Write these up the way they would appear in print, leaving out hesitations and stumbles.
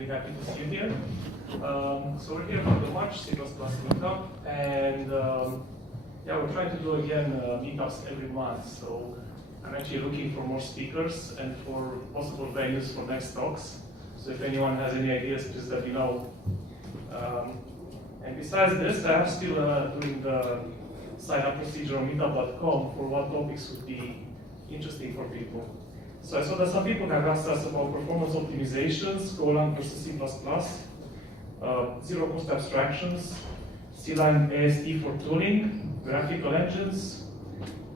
really happy to see you here. So we're here for the March C++ meetup, and yeah, we're trying to do again meetups every month. So I'm actually looking for more speakers and for possible venues for next talks. So if anyone has any ideas, please let me know. And besides this, I am still doing the sign-up procedure on meetup.com for what topics would be interesting for people. So I saw that some people have asked us about performance optimizations, Golang versus C++, zero-cost abstractions, C-line AST for tooling, graphical engines,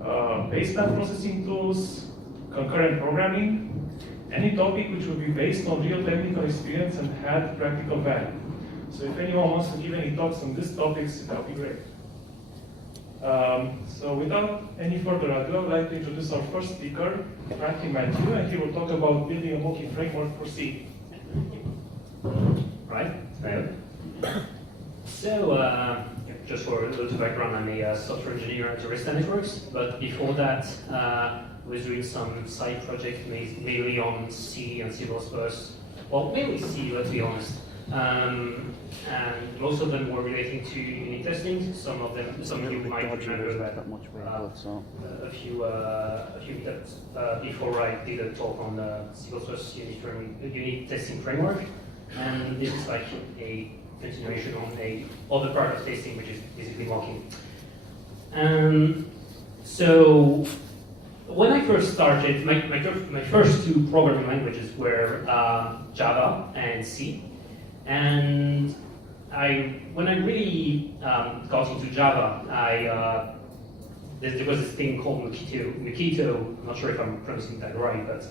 baseband processing tools, concurrent programming, any topic which would be based on real technical experience and had practical value. So if anyone wants to give any talks on these topics, that would be great. So without any further ado, I would like to introduce our first speaker, Franklin Mathieu, and he will talk about building a mocking framework for C. Right. So, just for a little background, I'm a software engineer at Arista Networks, but before that, I was doing some side projects mainly on C and C++. Well, mainly C, let's be honest. And most of them were relating to unit testing. Some of you might remember that a few steps before I did a talk on the C++ unit testing framework. And this is like a continuation on a other part of testing, which is basically mocking. So when I first started, my first two programming languages were Java and C. And when I really got into Java, there was this thing called Mockito, I'm not sure if I'm pronouncing that right, but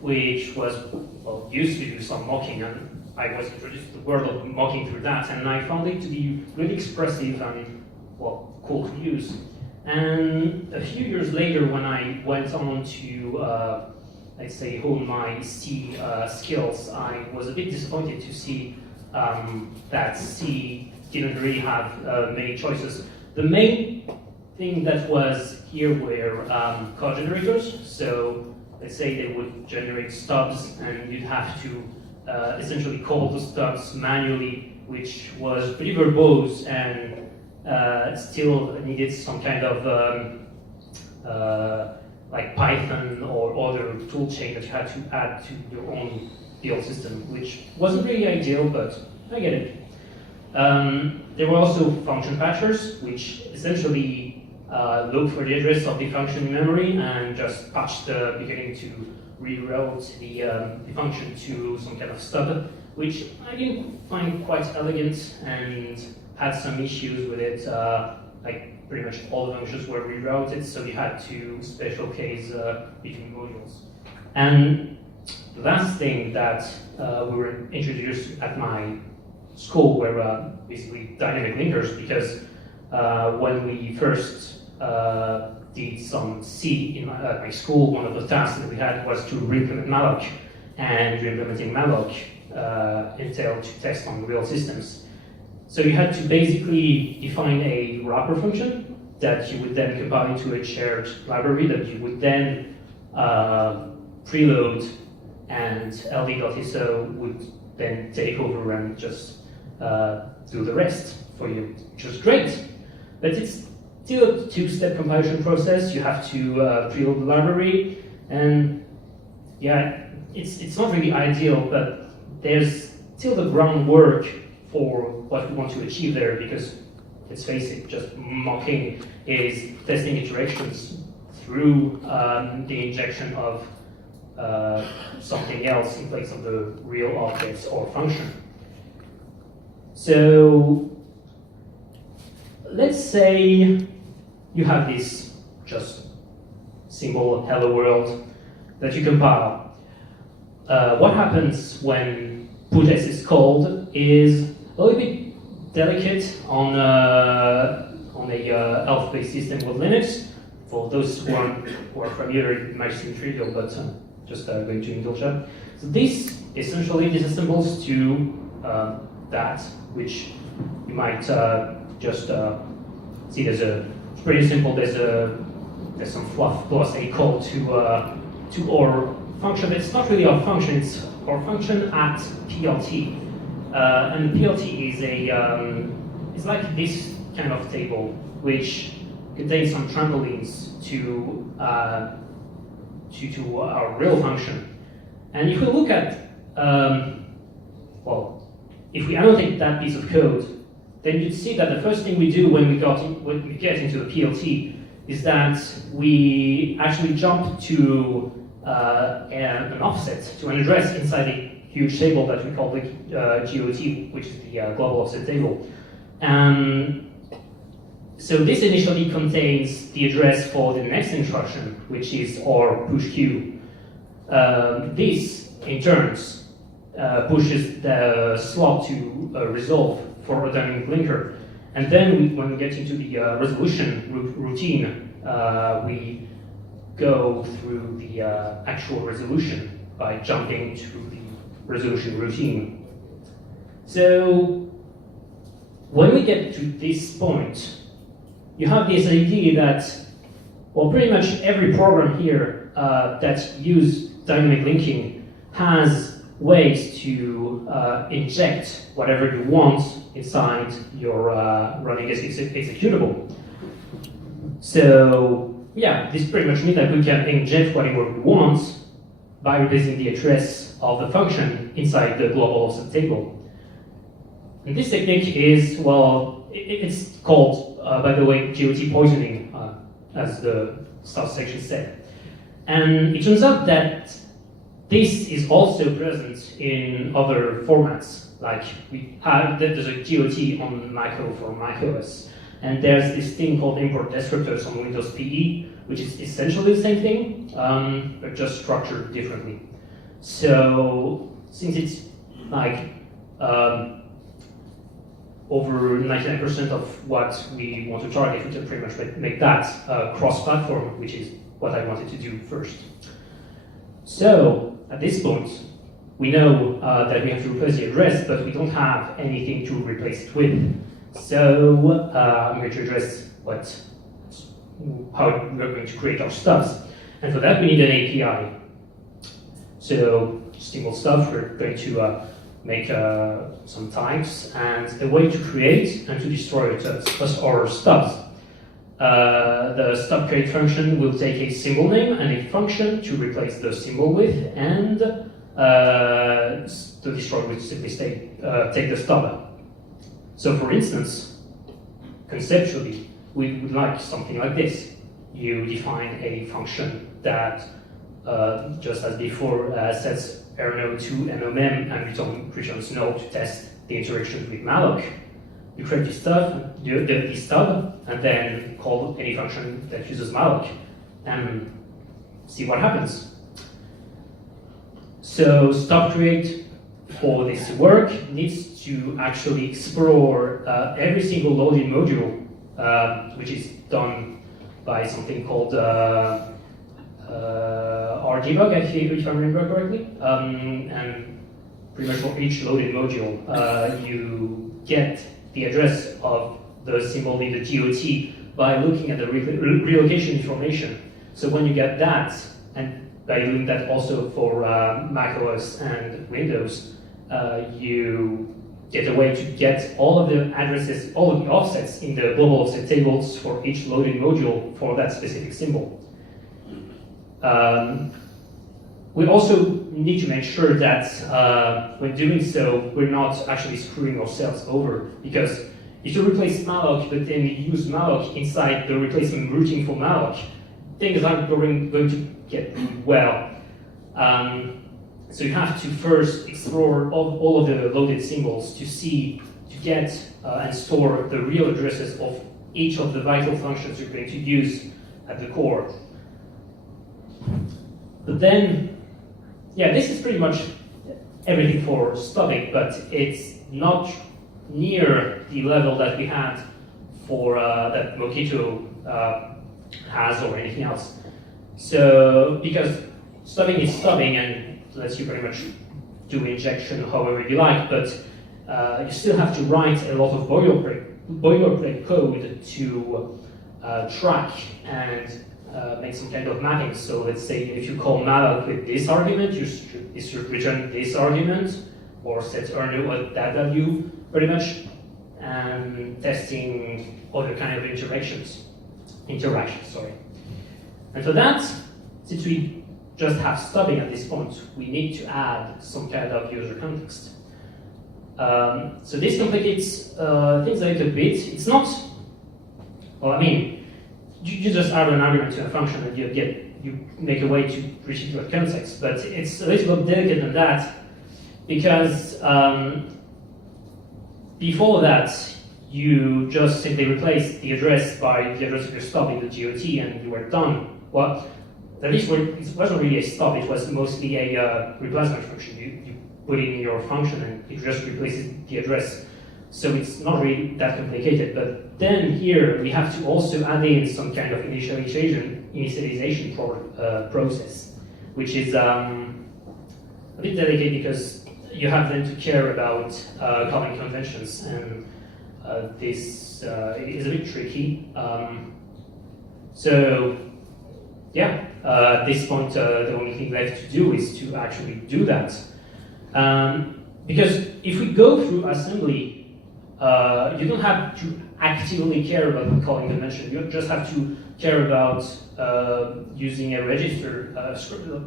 which was, well, used to do some mocking, and I was introduced to the world of mocking through that, and I found it to be really expressive and, well, cool to use. And a few years later, when I went on to let's say, hone my C skills, I was a bit disappointed to see that C didn't really have many choices. The main thing that was here were code generators. So let's say they would generate stubs, and you'd have to essentially call the stubs manually, which was pretty verbose and still needed some kind of like Python or other tool chain that you had to add to your own build system, which wasn't really ideal, but I get it. There were also function patchers, which essentially look for the address of the function in memory and just patch the beginning to reroute the function to some kind of stub, which I didn't find quite elegant and had some issues with it. Like pretty much all the functions were rerouted, so you had to special case between modules. And the last thing that we were introduced at my school were basically dynamic linkers, because when we first did some C in my school, one of the tasks that we had was to re-implement malloc, and re-implementing malloc entailed to test on real systems. So you had to basically define a wrapper function that you would then compile into a shared library that you would then preload, and ld.iso would then take over and just do the rest for you, which was great. But it's still a two-step compilation process. You have to preload the library, and yeah, it's not really ideal, but there's still the groundwork for what we want to achieve there, because let's face it, just mocking is testing iterations through the injection of something else in place of the real objects or function. So let's say you have this just simple hello world that you compile. What happens when putS is called is a little bit delicate on a ELF-based system with Linux. For those who are familiar, it might seem trivial, but just going to indulge that. So this essentially disassembles to that, which you might just see there's it's pretty simple. There's some fluff plus a call to our function that's not really our function, it's our function at PLT. And PLT is it's like this kind of table, which contains some trampolines to our real function. And if we look at, if we annotate that piece of code, then you'd see that the first thing we do when we get into the PLT is that we actually jump to an offset, to an address inside a huge table that we call the GOT, which is the global offset table. So this initially contains the address for the next instruction, which is our push queue. This, in turn, pushes the slot to resolve for a dynamic linker. And then when we get into the resolution routine, we go through the actual resolution by jumping to the resolution routine. So when we get to this point, you have this idea that, well, pretty much every program here that uses dynamic linking has ways to inject whatever you want inside your running executable. So yeah, this pretty much means that we can inject whatever we want by replacing the address of the function inside the global offset table. And this technique is, well, it's called, by the way, GOT poisoning, as the stuff section said. And it turns out that this is also present in other formats. Like there's a GOT on Mac for macOS, and there's this thing called import descriptors on Windows PE, which is essentially the same thing, but just structured differently. So since it's like over 99% of what we want to target, we can pretty much make that cross-platform, which is what I wanted to do first. So at this point, we know that we have to replace the address, but we don't have anything to replace it with. So I'm going to address how we're going to create our stubs. And for that, we need an API. So simple stuff, we're going to make some types and a way to create and to destroy our stubs. The stub create function will take a symbol name and a function to replace the symbol with, and to destroy will simply take the stub. So for instance, conceptually, we would like something like this. You define a function that, just as before, sets errno to NOMEM and returns null to test the interactions with malloc. You create this stub, and then call any function that uses malloc and see what happens. So stub create for this to work needs to actually explore every single loading module, which is done by something called rdebug, if I remember correctly. And pretty much for each loaded module, you get the address of the symbol in the GOT by looking at the relocation information. So when you get that, and by doing that also for macOS and Windows, you get a way to get all of the addresses, all of the offsets in the global offset tables for each loaded module for that specific symbol. We also need to make sure that when doing so, we're not actually screwing ourselves over, because if you replace malloc, but then you use malloc inside the replacement routing for malloc, things aren't going to get well. So you have to first explore all of the loaded symbols to get and store the real addresses of each of the vital functions you're going to use at the core. But then, yeah, this is pretty much everything for stubbing, but it's not near the level that we had for that Mockito has or anything else. So, because stubbing is stubbing and lets you pretty much do injection however you like, but you still have to write a lot of boilerplate code to track and make some kind of mapping. So let's say if you call malloc with this argument, it should return this argument, or set earner at that value, pretty much, and testing other kind of interactions, sorry. And for that, since we just have stubbing at this point, we need to add some kind of user context. So this complicates things a little bit. It's not, well, I mean, you just add an argument to a function and you make a way to retrieve your context, but it's a little bit delicate than that, because before that, you just simply replace the address by the address of your stub in the GOT and you were done. Well, at least it wasn't really a stub, it was mostly a replacement function. You put in your function and it just replaces the address. So it's not really that complicated. But then here we have to also add in some kind of initialization process, which is a bit delicate because you have then to care about calling conventions, and this is a bit tricky. So yeah, at this point the only thing left to do is to actually do that. Because if we go through assembly, you don't have to actively care about the calling convention. You just have to care about using a register,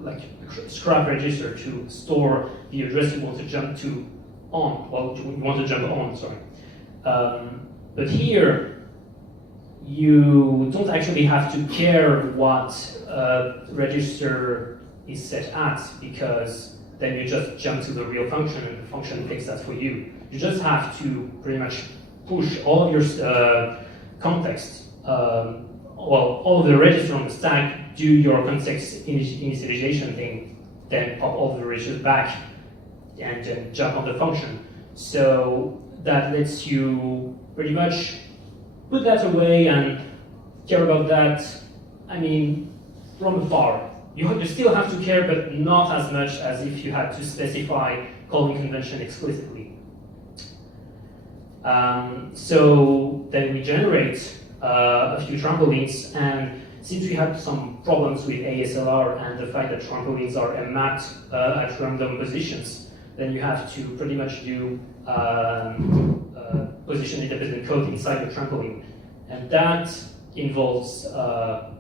like a scrap register, to store the address you want to jump to on. Well, you want to jump on, sorry. But here, you don't actually have to care what register is set at, because then you just jump to the real function and the function takes that for you. You just have to pretty much push all of your context, all of the registers on the stack, do your context initialization thing, then pop all the registers back and then jump on the function. So that lets you pretty much put that away and care about that, I mean, from afar. You still have to care, but not as much as if you had to specify calling convention explicitly. So then we generate a few trampolines, and since we had some problems with ASLR and the fact that trampolines are mapped at random positions, then you have to pretty much do position independent code inside the trampoline. And that involves,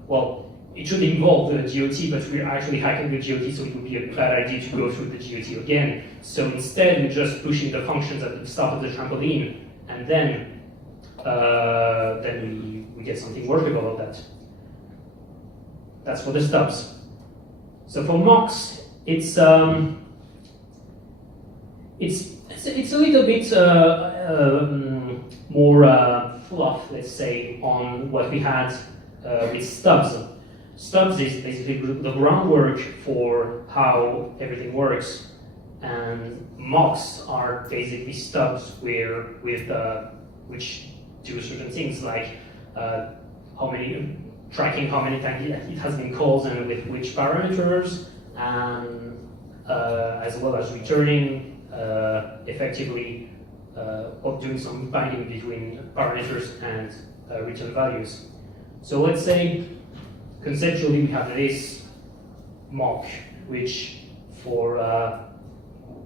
well, it should involve the GOT, but we're actually hacking the GOT, so it would be a bad idea to go through the GOT again. So instead, we're just pushing the functions at the start of the trampoline, and then we get something workable of that. That's for the stubs. So for mocks, it's a little bit more fluff, let's say, on what we had with stubs. Stubs is basically the groundwork for how everything works, and mocks are basically stubs which do certain things like tracking how many times it has been called and with which parameters, and as well as returning effectively or doing some binding between parameters and return values. So let's say conceptually we have this mock, which for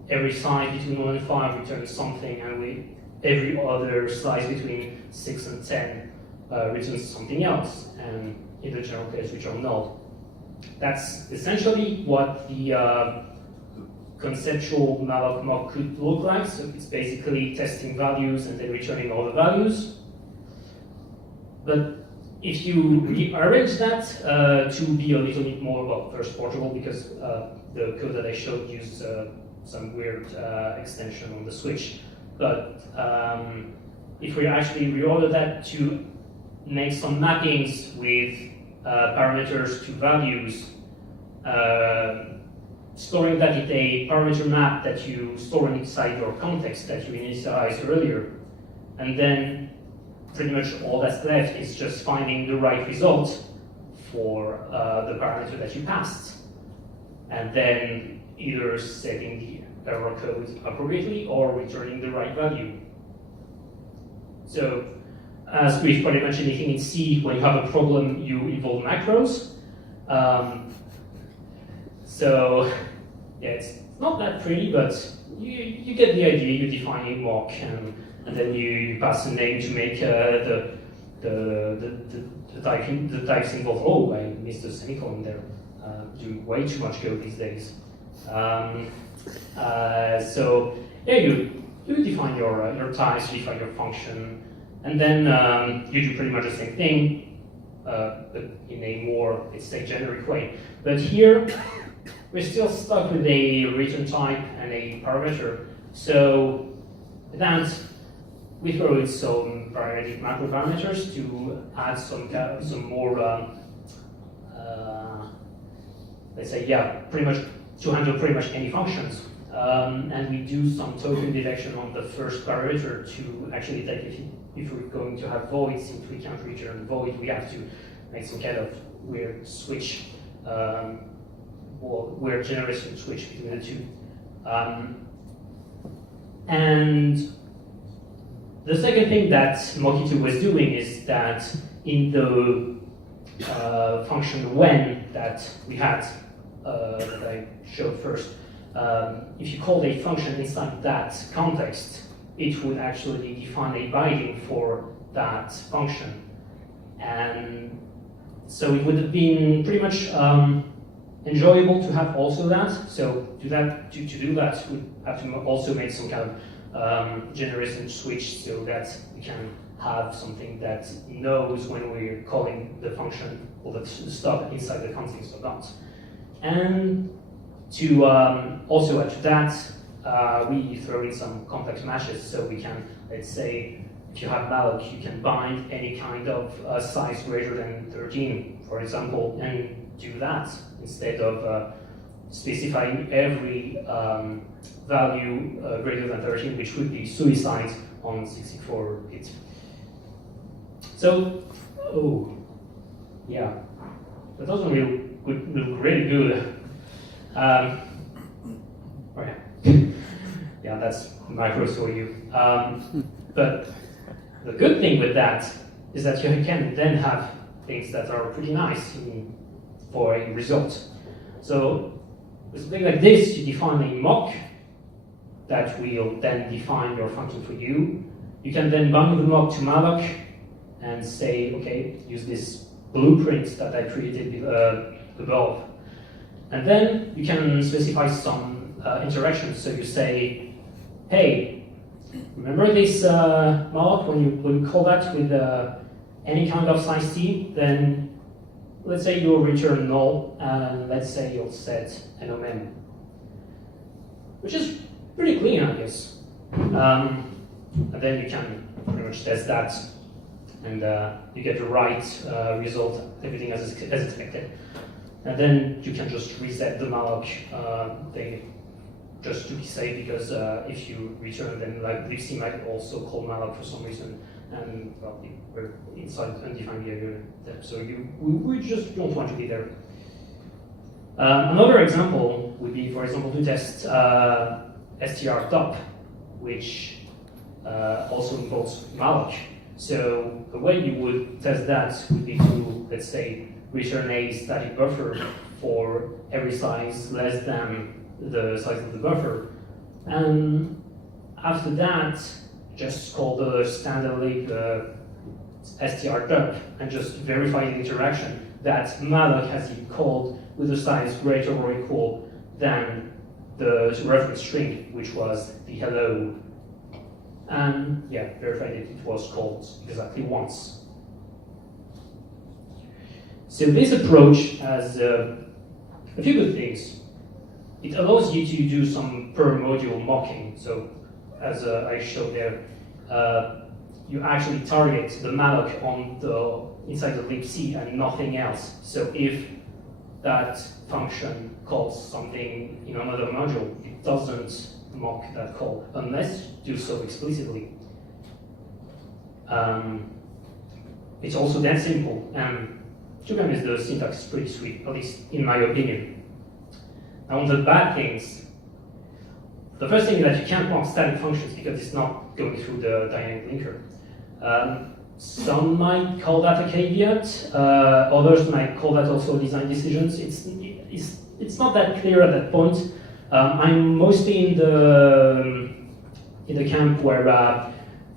every size between 1 and 5 returns something, and every other size between 6 and 10 returns something else, and in the general case return null. That's essentially what the conceptual malloc mock could look like. So it's basically testing values and then returning all the values. But if you rearrange that to be a little bit more, well, first portable, because the code that I showed used some weird extension on the switch. But if we actually reorder that to make some mappings with parameters to values, storing that in a parameter map that you store inside your context that you initialized earlier, and then pretty much all that's left is just finding the right result for the parameter that you passed, and then either setting the error code appropriately or returning the right value. So, as with pretty much anything in C, when you have a problem, you involve macros. So yeah, it's not that pretty, but you get the idea. You define a mock, and then you pass a name to make the type symbol. Oh, I missed a semicolon there. Do way too much code these days. So yeah, you define your types, you define your function, and then you do pretty much the same thing, but in a more, let's say, generic way. But here, we're still stuck with a return type and a parameter. So that we throw in some parametric macro parameters to add some more, let's say, yeah, pretty much to handle pretty much any functions. And we do some token detection on the first parameter to actually take if we're going to have voids, since we can't return void, we have to make some kind of weird switch, or weird generation switch between the two. And the second thing that Mockito was doing is that in the function when that we had, that I showed first, if you called a function inside that context, it would actually define a binding for that function. And so it would have been pretty much enjoyable to have also that. So to do that, we have to also make some kind of generation switch so that we can have something that knows when we're calling the function or the stuff inside the context or not. And to also add to that, we throw in some complex matches, so we can, let's say, if you have malloc, you can bind any kind of size greater than 13, for example, and do that instead of specifying every value greater than 13, which would be suicide on 64-bit. So, oh, yeah, that doesn't look really good. Oh yeah, yeah, that's macros for you. But the good thing with that is that you can then have things that are pretty nice for a result. So with something like this, you define a mock that will then define your function for you. You can then bind the mock to malloc and say, okay, use this blueprint that I created above. And then you can specify some interactions. So you say, hey, remember this malloc when you call that with any kind of size t, then let's say you'll return null, and let's say you'll set NOM, which is pretty clean, I guess. And then you can pretty much test that, and you get the right result, everything as expected. And then you can just reset the malloc thing just to be safe, because if you return, then like libc might also call malloc for some reason, and well, we're inside undefined behavior there, so we just don't want to be there. Another example would be, for example, to test str top, which also involves malloc. So the way you would test that would be to, let's say, return a static buffer for every size less than the size of the buffer. And after that, just call the standard lib str_dump and just verify the interaction that malloc has been called with a size greater or equal than the reference string, which was the hello. And yeah, verify that it was called exactly once. So this approach has a few good things. It allows you to do some per module mocking. So as I showed there, you actually target the malloc on the inside the libc and nothing else. So if that function calls something in another module, it doesn't mock that call unless you do so explicitly. It's also that simple, and to be honest, the syntax is pretty sweet, at least in my opinion. Now, on the bad things, the first thing is that you can't mock static functions because it's not going through the dynamic linker. Some might call that a caveat. Others might call that also design decisions. It's not that clear at that point. I'm mostly in the camp where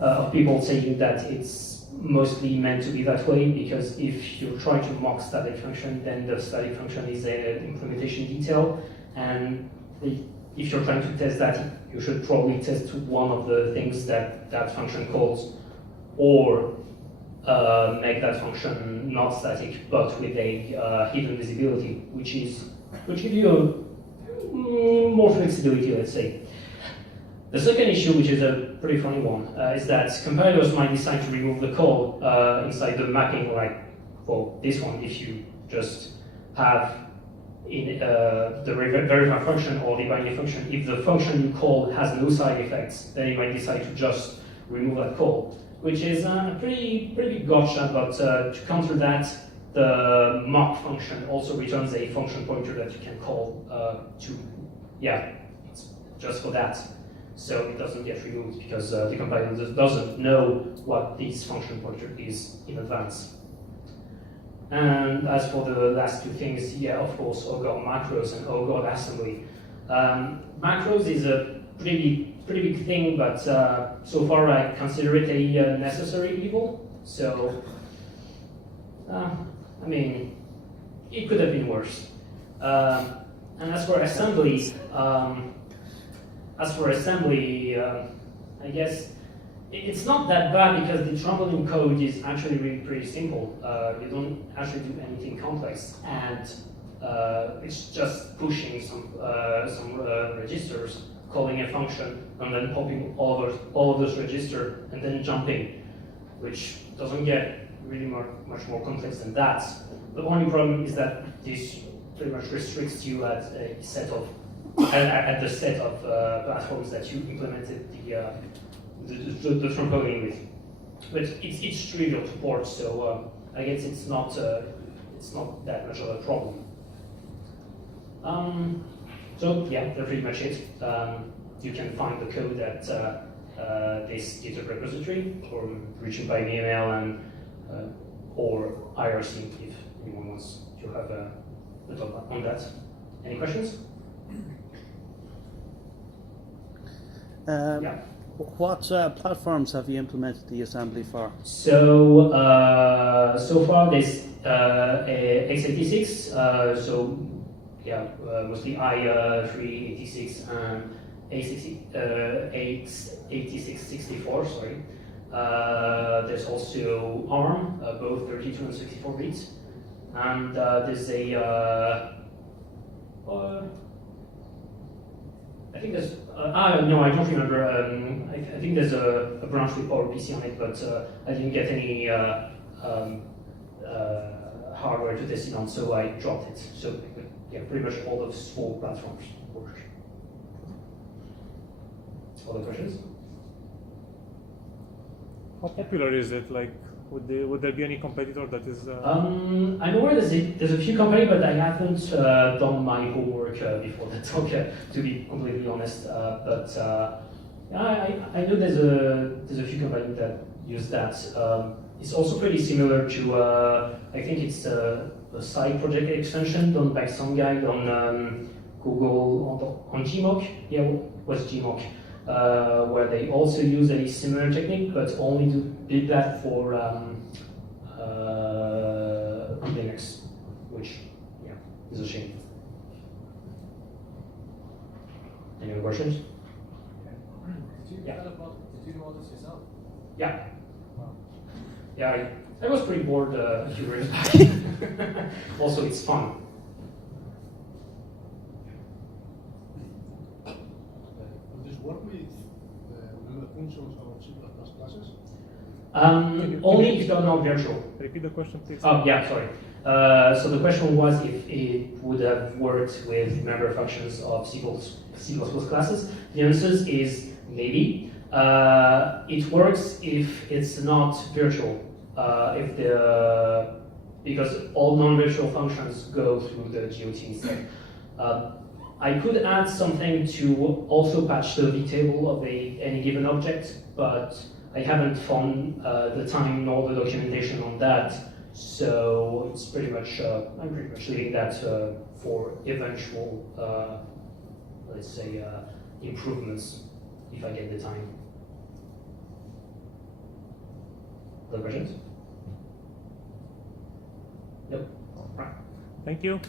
of people saying that it's mostly meant to be that way, because if you try to mock static function, then the static function is an implementation detail, and if you're trying to test that, you should probably test one of the things that that function calls, or make that function not static but with a hidden visibility, which gives you more flexibility, let's say. The second issue, which is a pretty funny one, is that compilers might decide to remove the call inside the mapping, like for this one, if you just have in the verify function or the binary function, if the function you call has no side effects, then you might decide to just remove that call, which is a pretty big gotcha. But to counter that, the mock function also returns a function pointer that you can call just for that. So it doesn't get removed because the compiler doesn't know what this function pointer is in advance. And as for the last two things, yeah, of course, OGOD macros and OGOD assembly. Macros is a pretty big thing, but so far I consider it a necessary evil. So, I mean, it could have been worse. And as for assembly, I guess it's not that bad because the trampoline code is actually really pretty simple. You don't actually do anything complex, and it's just pushing some registers, calling a function, and then popping all of those registers, and then jumping, which doesn't get really much more complex than that. The only problem is that this pretty much restricts you at a set of at the set of platforms that you implemented the trampoline with. But it's trivial to port, so I guess it's not that much of a problem. So yeah, that's pretty much it. You can find the code at this GitHub repository, or reaching by email and or IRC if anyone wants to have a talk on that. Any questions? Yeah. What platforms have you implemented the assembly for? So so far there's x86. So yeah, mostly i386 and x86-64. Sorry. There's also ARM, both 32 and 64 bits, and there's a I think there's no, I don't remember. I think there's a branch with PowerPC on it, but I didn't get any hardware to test it on, so I dropped it. So yeah, pretty much all those 4 platforms work. Other questions? How popular is it? Like, would there be any competitor that is? I'm aware there's a few companies, but I haven't done my homework before the talk, to be completely honest. But I know there's a few companies that use that. It's also pretty similar to I think it's a side project extension done by some guy on Google on Gmok. Yeah, what's Gmok? Where they also use a similar technique, but only did that for Linux, which yeah is a shame. Any other questions? Did you develop this yourself? Yeah. Wow. Yeah, I was pretty bored a few years back. Also, it's fun. Does this work with member functions or C++ classes? Only if they're not virtual. Repeat the question, please. Oh, yeah, sorry. So the question was if it would have worked with member functions of C++ classes. The answer is maybe. It works if it's not virtual. Because all non-virtual functions go through the GOT instead. I could add something to also patch the vtable of any given object, but I haven't found the time nor the documentation on that, so it's pretty much I'm pretty much leaving that for eventual, let's say, improvements if I get the time. Other questions? Yep. Right. Thank you.